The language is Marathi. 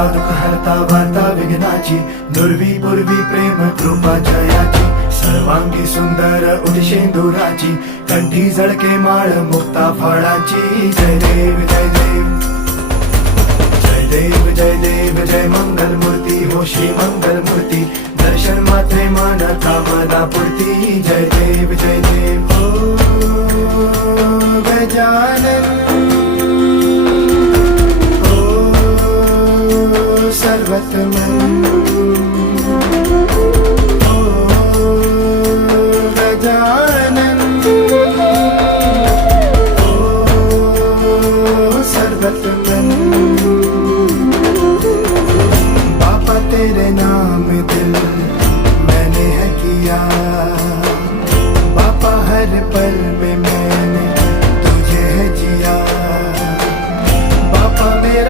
हरता दुःख हरता वार्ता विघ्नाची, दुर्वी पूर्वी प्रेम कृपा जयाची, सर्वांगी सुंदर उदिशेंदुराची, कंठी झळके माळ मुक्ता फळाची. जय देव जय देव जय देव जय देव जय मंगल मूर्ती हो श्री मंगल मूर्ती, दर्शन मात्रे मन कामना पूर्ती. जय देव जय देव हो गजानन हो सर्वतमन.